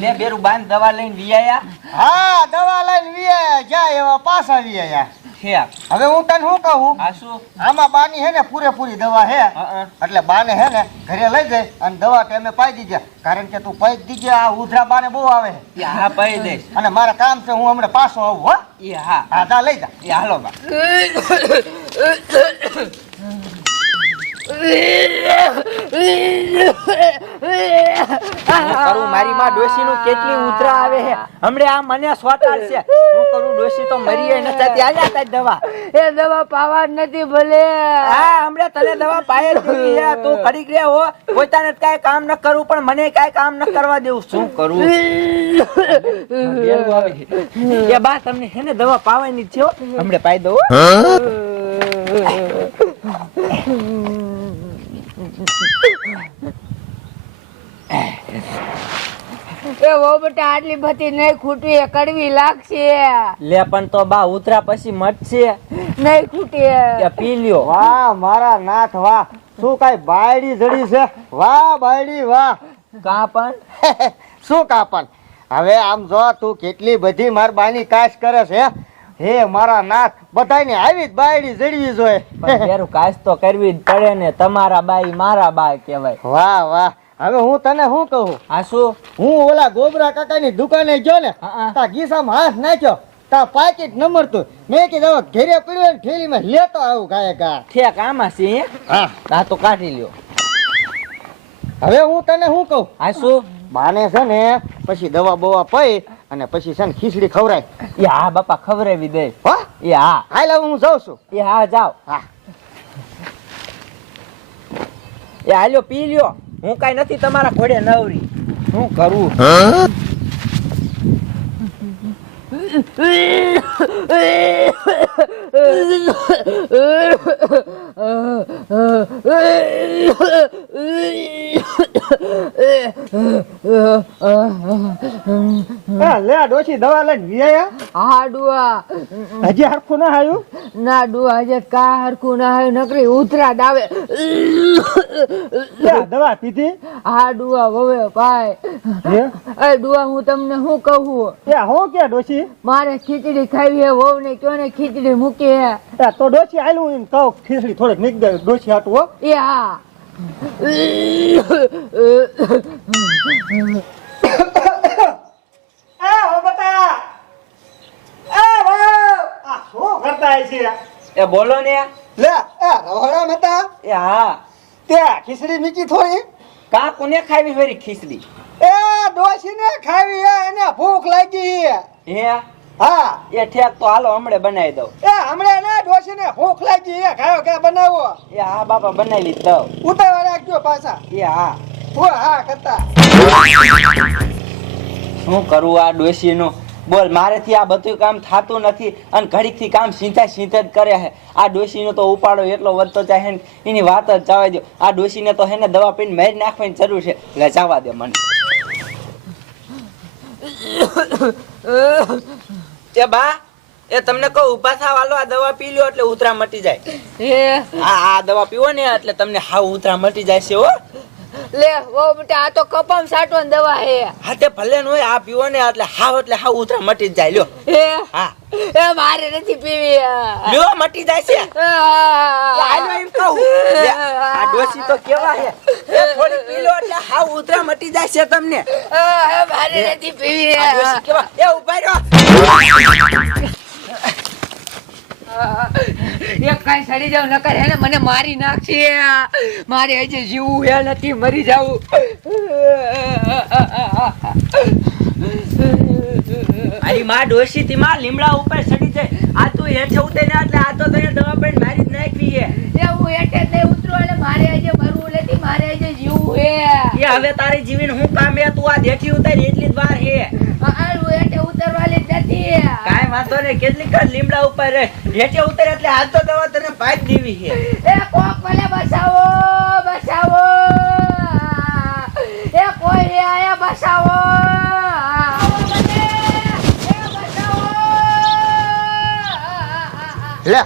લે બેરું બાંધ દવા લઈને વિયાયા હા દવા લઈને વીઆયા જાય એવા પાછા વીઆયા હે હવે હું તને શું કહું? આ શું? આમાં બાની હે ને પૂરેપૂરી દવા હે એટલે બાને હે ને ઘરે લઈ જાય અને દવા ટાઈમે પાઈ દીજે કારણ કે તું પાઈ દીજે આ ઉધરા બાને બહુ આવે છે. હા પાઈ દઈશ અને મારા કામ છે હું હમણાં પાછો આવું હો. એ હા. હા તા લઈ જા. એ હાલો બા. કરું? મારી માં ડોશી નું કેટલી ઉતરા આવે છે? હમણે આ મને સોટાડ છે. હું કરું? ડોશી તો મરી ન થતી આલ્યા તારી દવા. એ દવા પાવા નથી ભલે. હા હમણે તને દવા પાયે જ છે. તું ઘડીક રે હો. પોતાને કાંઈ કામ ન કરવું પણ મને કાંઈ કામ ન કરવા દેવું. શું કરું? બેવું છે. એ બા તમને છે ને દવા પાવાની છે હો. હમણે પાઈ દઉં હો. એ વો બેટા આટલી બધી નહીં ખૂટવી એ કડવી લાગશે. લે પણ તો બા ઉતરા પછી મટશે નહીં ખૂટી. કે પી લ્યો. વાહ મારા નાથ વાહ. શું કાંઈ બાયડી જડી છે? વાહ બાયડી વાહ. કાપણ? શું કાપણ? હવે આમ જો તું કેટલી બધી માર બાની કાશ કરે છે હે મારા નાથ બધાને આવી જ બાયડી જડવી જોઈએ. પેરું કાશ તો કરવી જ પડે ને તમારા બાઈ મારા બાઈ કહેવાય. વાહ વાહ. હવે હું તને શું કહું? આ શું? હું ઓલા ગોબરા કાકાની દુકાને ગયો ને હા. તા ગીસામાં હાથ નાખ્યો. તા પાકીટ ન મળતું મેં કીધું ઘેરે પડ્યું ને ઠેલીમાં લેતો આવું ગાય ગા ઠેક આમાં છે હે? હા. આ તો કાઢી લ્યો. હવે હું તને શું કહું? આ શું? માને છે ને પછી દવા બવા પઈ અને પછી છે ને ખીચડી ખવરાય. એ હા બાપા ખવડાવી દે. હો? એ હા. હાલ હવે હું જાઉં છું. એ હા જાઓ. હા. એ હાલ્યો પી લ્યો. હું કાંઈ નથી તમારા ઘોડે નવરી. શું કરું? હા, લે ડોસી દવા લઈને વિયા હા ડુઆ. હજી હરખું ના આવ્યું ના ડુઆ જે કા હરખું ના હોય? નકરી ઉતરા દાવે દવા પીધી? હા ડુઆ વવે ભાઈ. એ ડુઆ હું તમને શું કહું? એ હું કે ડોસી મારે ખીચડી ખાવી હે વહુ ને કયો ને ખીચડી મૂકી હે? તો ડોસી આલું એમ કહો ખીચડી થોડીક નીક દે ડોસી હાટું હો. એ હા એ હો બટા એ વાવ આ શું કરતા છે એ બોલો ને. લે એ રવાડા મતા? એ હા. તે ખીચડી મીચી થોડી? કા કોને ખાવી ફેરી ખીચડી? એ ડોશીને ખાવી હે એને ભૂખ લાગી હે. હે? હા. એ ઠેક તો હાલો હમણે બનાવી દઉં. એ હમણાં ના ડોશીને ભૂખ લાગી એ ખાયો કે બનાવો? એ હા બાપા બનાવી દઉં. ઉતાવળ રાખજો પાછા. એ હા. હો હા કરતા. શું કરું આ ડોશીનું? બોલ મારેથી આ બધું કામ થતું નથી અને ઘડીકથી કામ સીધા સીધા જ કરે છે. આ ડોશીનો તો ઉપાડો એટલો વધતો જાય ને એની વાત જ જવા દો આ ડોશીને તો હેને દવા પીને મેરી નાખવાની જરૂર છે. એટલે જવા દે મને. એ બા એ તમને કહું ઊભા વાલો આ દવા પી લ્યો એટલે ઉતરા મટી જાય. એ. આ આ દવા પીવો ને એટલે તમને હાવ ઉતરા મટી જાય છે હો. લે ઓ બેટા આ તો કપામ સાટવાની દવા હે. હા તે ભલે નો આ પીવો ને એટલે હાવ એટલે હાવ ઉતરા મટી જાય લ્યો. એ હા. એ મારે નથી પીવી લ્યો મટી જાય છે. હાલો એમ કહું. આ ડોસી તો કેવા હે? એ થોડી પી લો એટલે હાવ ઉતરા મટી જાય છે તમને. મારે નથી પીવી આ ડોસી કેવા? એ ઊભા રહ્યો સડી જાવ નકર હે ને મને મારી નાખશે મારે હજી જીવવું હે નથી મરી જાવું મારી માં ડોશી થી માં લીમડા ઉપર ચડી જાય. આ તું હેઠે ઉતરે ને એટલે આ તો તને દવા પણ મારી જ નાખી હે. એ હું એટે તે ઉતરો એટલે મારે હજી મરવું નથી મારે હજી જીવવું હે. એ હવે તારી જીવીને હું કામ હે તું આ દેઠી ઉતારી એટલી જ વાર હે આ હું એટલે ઉતરવાની જ નથી કાંઈ વાંધો ને કેટલીક લીમડા ઉપર રહે. હેઠે ઉતરે એટલે તો દવા તને પાઈ દેવી છે. એ કોક મને બસાવો બસાવો એ કોઈ રે આયા બસાવો. લે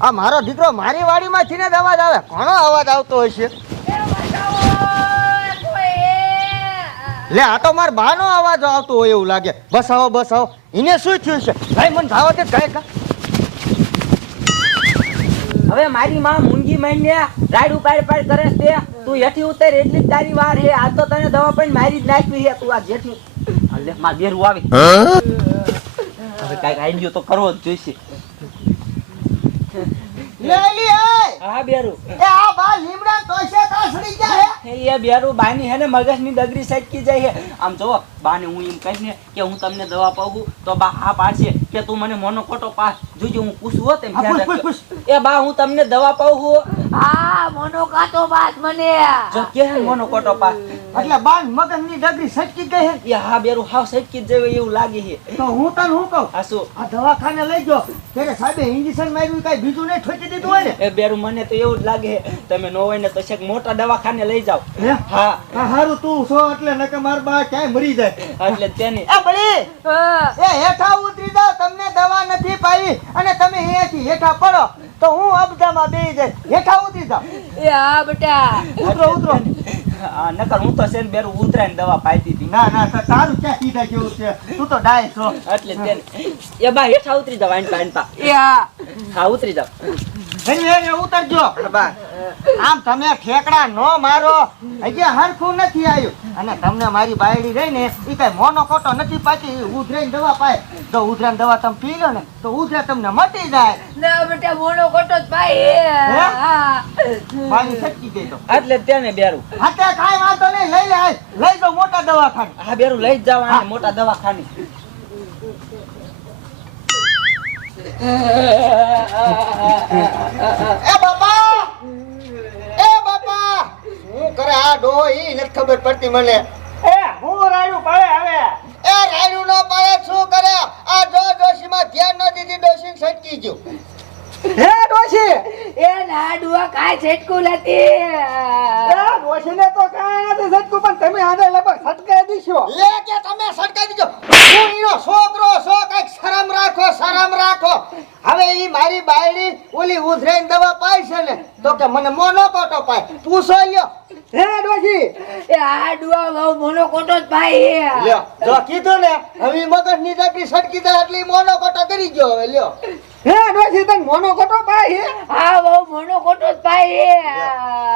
આ મારો દીકરો મારી વાડીમાં છીને જ અવાજ આવે. ઘણો અવાજ આવતો હોય છે લે આ તો માર બાનો અવાજ આવતો હોય એવું લાગે. બસ આવો બસ આવો. એને શું થયું છે? ભાઈ મને ધાવો તે કાંઈ કા હવે મારી માં મૂંગી માંડીને રાઈડ ઉપાડ પાડ કરે છે. તું હેઠી ઉતર એટલી જ તારી વાર હે આજ તો તને દવા પણ મારી જ નાખવી હે તું આ જેઠી. લે માર બેરું આવી. હવે કાંઈક આઈડિયો તો કરવો જ જોઈશે. લે લે હા બેરું. એ આ બા લીમડા તોશે કાસડી ગયા હે હે એ બેરું બાની હે ને મગજની ડગરી સટકી જાય છે આમ જો બાને હું એમ કહીશ ને કે હું તમને દવા પાવું તો બા હા પાડશે કે તું મને મોનો કોટો પાસ. જોજો હું પૂછું હો તેમ એ બા હું તમને દવા પાઉં છું હા. મોનો કાટો બાત મને. જો કે મોનો કોટો પાસ. એટલે બાન મગજની ડગરી સટકી ગઈ હે? એ હા બેરું હાવ સટકી જાય એવું લાગે છે. તો હું તને હું કહું? આ શું? આ દવાખાને લઈ ગયો. ત્યારે સાહેબે ઇન્જેક્શન માર્યું કાંઈ બીજું નહીં ઠોકી દીધું હોય ને? એ બેરું મને તો એવું જ લાગે તમે નો હોય ને તો છેક મોટા દવાખાને લઈ જાઓ. હે? હા. હારું તું છો એટલે નકે માર બા ક્યાંય મરી જાય. એટલે તેની. એ બળી! એ હેઠા ઉતરી જાઓ તમને દવા નથી પાવી અને તમે અહીંયાથી હેઠા પડો તો હું અબજામાં બેસી જાય હેઠા ઉતરી જાઓ. એ હા બેટા. ઉતરો ઉતરો. હા નકર હું તો છે ને બેરું ઉતરાઈને દવા પાઈ દીધી ના ના તો તારું ક્યાં સીધા જેવું છે? તું તો ડાય છો. એટલે તેને. એ બા હેઠા ઉતરી જાવ આઈન પાઈન પા એ હા હા ઉતરી જાવ. ઉતરજો. બા. આમ તમે ઠેકડા નો મારો. હજી હરખું નથી આવ્યું. અને તમને મારી બાયડી રહી ને એ કઈ મોનો ખોટો નથી પાછી ઉધરાની દવા પાય. જો ઉધરા દવા તમે પી લો ને તો ઉધરા તમને મટી જાય. ના બેટા મોનો ખોટો જ પાય હા? છટકી ગઈ તો. એટલે તેને બેરું. અત્યારે કાંઈ વાંધો નહીં લઈ લે લઈ જાઓ મોટા દવાખાને. હા બેરું લઈ જ જાવ આને મોટા દવાખાને. એ બાપા એ બાપા હું કરે આ ડોહો ઈ નથી ખબર પડતી મને. એ હું રાડ્યું પાડે હવે? એ રાડ્યું ન પાડે શું કરે? આ જો ડોશીમાં ધ્યાન ન દીધી ડોશી સટકી ગયું. હે ડોશી? એ નાડુઆ કાંઈ છેટકું નથી. ડોશીને તો કાય નથી સટકું પણ તમે આને લગભગ સટકાઈ દીશો. લે કે તમે સટકાઈ દીજો. હું ઈનો છોકરો છો કંઈક શરમ રાખો શરમ રાખો. હવે ઈ મારી બાયડી ઓલી ઉધરેન દવા પાય છે ને તો કે મને મોનો કોટો પાય. પૂછો લ્યો. હે ડોશી એ આડુઆ બહુ મોનો કોટો જ ભાઈ લ્યો જો કીધું ને હવે મગજની દકડી સટકી દે એટલે મોનો કોટો કરી ગયો હવે લ્યો. હે ડોશી તને મોનો કોટો પાય હે? હા બહુ મોનો કોટો જ ભાઈ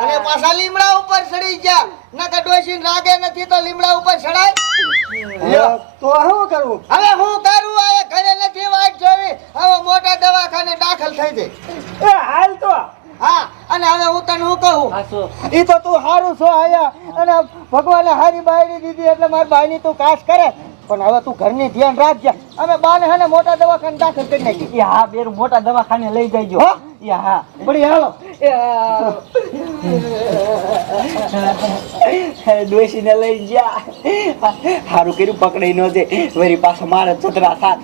અને પાછા લીમડા ઉપર ચડી ગયા. નકર ડોશી રાગે નથી તો લીમડા ઉપર ચડાય લ્યો. તો શું કરવું હવે હું કરું? આ ઘરે નથી વાત જોવી. હવે મોટા દવાખાને દાખલ થઈ જાય. હવે હું તને હું કહું એ તો તું હારું છો આયા. અને ભગવાને હારી બાયડી દીધી એટલે મારી બાયની તું કાશ કરે. પણ હવે તું ઘરની ધ્યાન રાખજે. અમે બાને હે મોટા દવાખાને દાખલ કરી નાખી. એ હા બેરું મોટા દવાખાને લઈ જજો હો? એ હા. બળી હાલો. ડોશીને લઈ ગયા સારું કર્યું પકડાઈ ન જાય. વરી પાછો મારે ચતરા થાત.